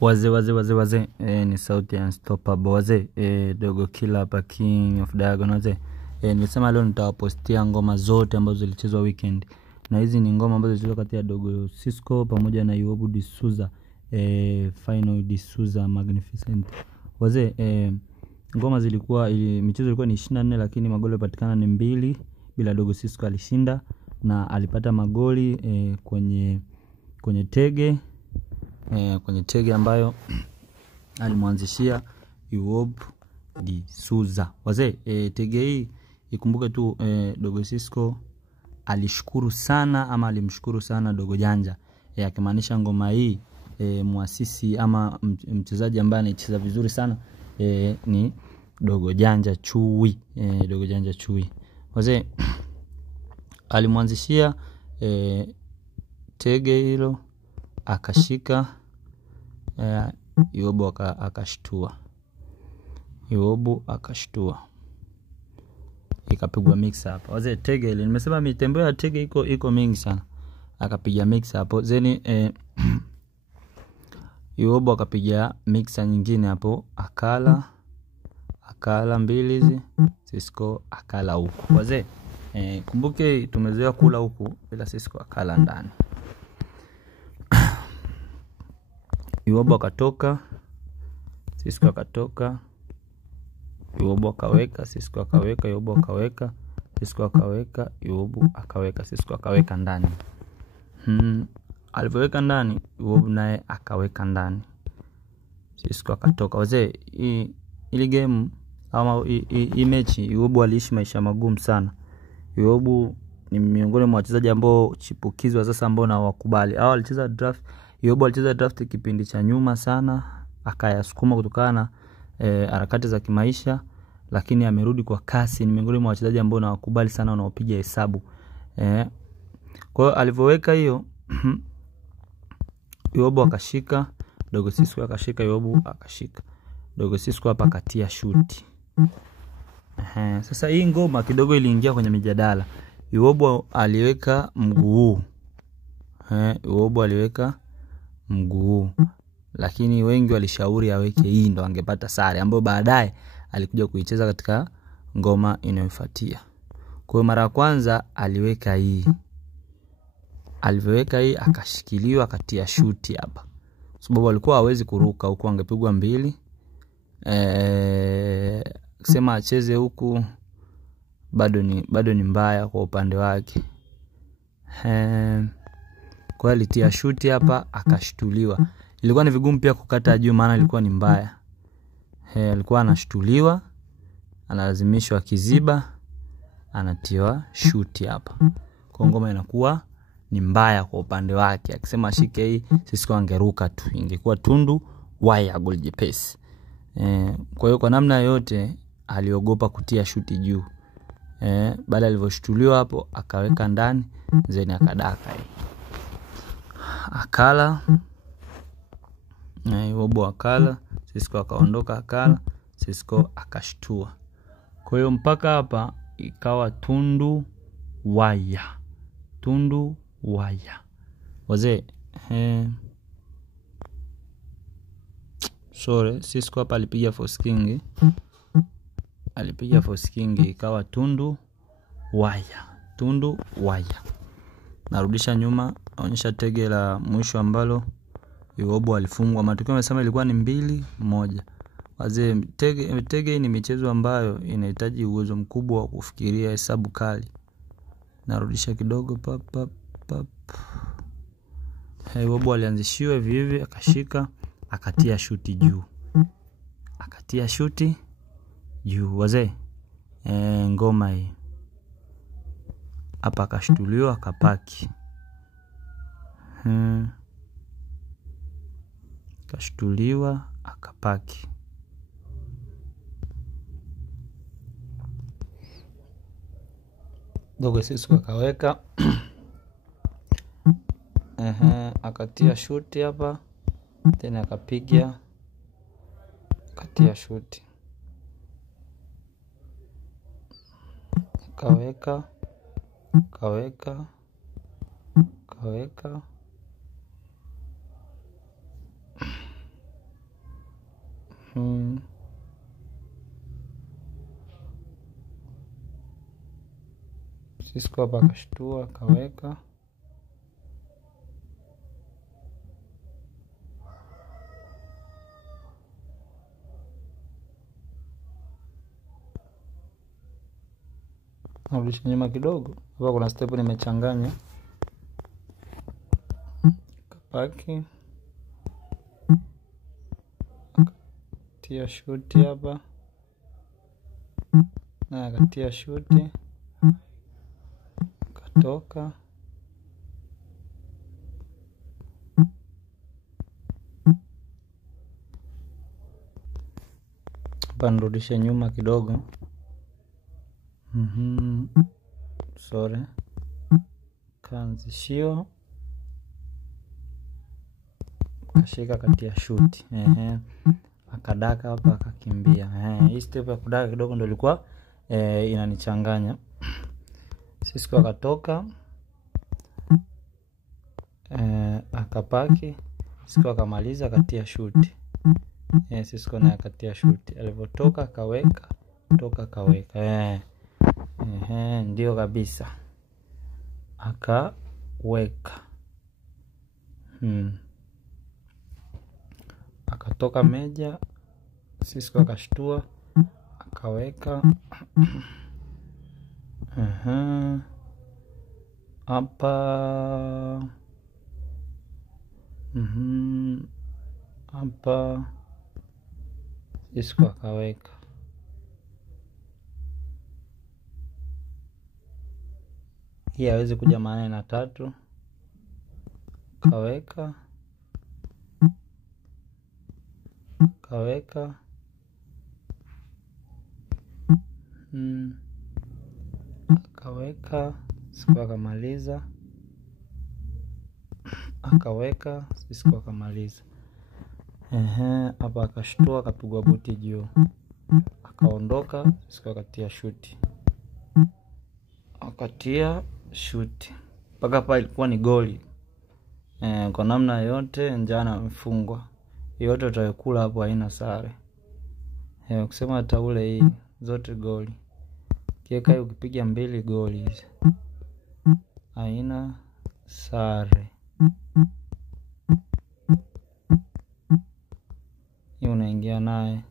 Wazee ni sauti ya Unstoppable wazee. Dogo Killer hapa, King of Diagonal wazee. Nilisema leo nitawapostia ngoma zote ambazo zilichezwa weekend, na hizi ni ngoma ambazo zilichezwa kati ya Dogo Cisco pamoja na Yobu D'Souza, Final D'Souza Magnificent wazee. Ngoma zilikuwa michezo ilikuwa ni 24, lakini magoli yalipatikana ni 2 bila. Dogo Cisco alishinda na alipata magoli kwenye tege ambayo alimwanzishia Yobu D'Souza wazee. Tege hii ikumbuke tu, Dogo Cisco alimshukuru sana Dogo Janja, akimaanisha ngoma hii muasisi ama mchezaji ambaye anacheza vizuri sana ni Dogo Janja Chui. Dogo Janja Chui wazee alimwanzishia tege hilo, akashika Yobu akashtua, ikapigwa mix hapa wazee. Tege ile nimesema mitembo ya tege iko mingi sana, akapiga mix hapo zeni. Yobu akapiga mixa nyingine hapo, akala mbili hizi, Cisco akala huku wazee. Kumbuke tumezoea kula huku, bila Cisco akala ndani. Yobu akatoka, Cisco akatoka, Yobu akaweka, Cisco akaweka, Yobu akaweka, Cisco akaweka, Yobu akaweka, Cisco akaweka ndani. Alivyoweka ndani, Yobu naye akaweka ndani, Cisco akatoka wazee. Ili game ama hii mechi, Yobu aliishi maisha magumu sana. Yobu ni miongoni mwa wachezaji ambao chipukizwa sasa, ambao na wakubali. Hao alicheza draft, Yobu alicheza draft kipindi cha nyuma sana, akayasukuma kutokana na harakati za kimaisha, lakini amerudi kwa kasi. Ni miongoni mwa wachezaji ambao na wakubali sana, wanaopiga hesabu. Kwa hiyo alivyoweka hiyo Yobu akashika, Dogo Cisco akashika, Yobu akashika, Dogo Cisco hapa katia shuti. Sasa hii ngoma kidogo iliingia kwenye mijadala. Yobu aliweka mguu, Yobu aliweka mguu, lakini wengi walishauri aweke hii ndo angepata sare, ambayo baadaye alikuja kuicheza katika ngoma inayofuatia. Kwa hiyo mara ya kwanza aliweka hii, alivyoweka hii akashikiliwa, akatia shuti hapa, sababu alikuwa hawezi kuruka huko, angepigwa 2. Kusema acheze huku bado ni mbaya kwa upande wake. Kwa alitia shuti hapa, akashtuliwa. Ilikuwa ni vigumu pia kukata juu, maana ilikuwa ni mbaya. Alikuwa anashtuliwa, analazimishwa kiziba, anatiwa shuti hapa. Kwa ngoma inakuwa ni mbaya kwa upande wake. Akisema ashike hii, Cisco angeruka tu, ingekuwa tundu waya goli jepesi. Kwa hiyo kwa namna yote aliogopa kutia shuti juu. Baada alivyoshtuliwa hapo, akaweka ndani, zeni akadaka hii, akala. Yobu akala, Cisco akaondoka, akala, Cisco akashtua. Kwa hiyo mpaka hapa ikawa tundu waya wazee. Cisco hapa alipiga force king, ikawa tundu waya. Narudisha nyuma, onyesha tege la mwisho ambalo Yobu alifungwa. Matokeo yamesema ilikuwa ni 2-1 wazee. Tege ni michezo ambayo inahitaji uwezo mkubwa wa kufikiria, hesabu kali. Narudisha kidogo, pap. Yobu alianzishiwa hivi, akashika, akatia shuti juu wazee. Ngoma hii hapa, akashtuliwa, akapaki. Kashtuliwa, akapaki. Dogo Cisco akaweka akatia shuti hapa, tena akapiga, akatia shuti, kaweka Cisco hapa akashtua akaweka. Narudisha nyuma kidogo. Hapa kuna step nimechanganya. Kapaki. Tia shuti hapa. Na akatia shuti. Katoka. Hapa nirudishe nyuma kidogo. Sorry. Kaanzishio. Kashika katia shuti. Akadaka hapa akakimbia. Hii step ya kudaka kidogo ndio ilikuwa inanichanganya. Cisco akatoka. Akapaki. Cisco akamaliza akatia shuti. Cisco naye akatia shuti. Alipotoka akaweka, toka akaweka. Ndio kabisa. Akaweka. Akatoka meja. Cisco akashtua akaweka. Hapa. Hapa Cisco akaweka. Hii hawezi kuja 8 na 3. Kaweka. Kaweka. Akaweka. Cisco akamaliza. Akaweka. Cisco akamaliza. Hapa akashtua akapigwa buti juu. Akaondoka. Cisco akatia shuti. Akatia shuti. Mpaka hapa ilikuwa ni goli. Kwa namna yote Njana amefungwa. Yote utayokula hapo haina sare. Ukisema hata ule hii zote goli. Kieka ukipiga 2 goli hizi. Haina sare. Hii unaingia naye.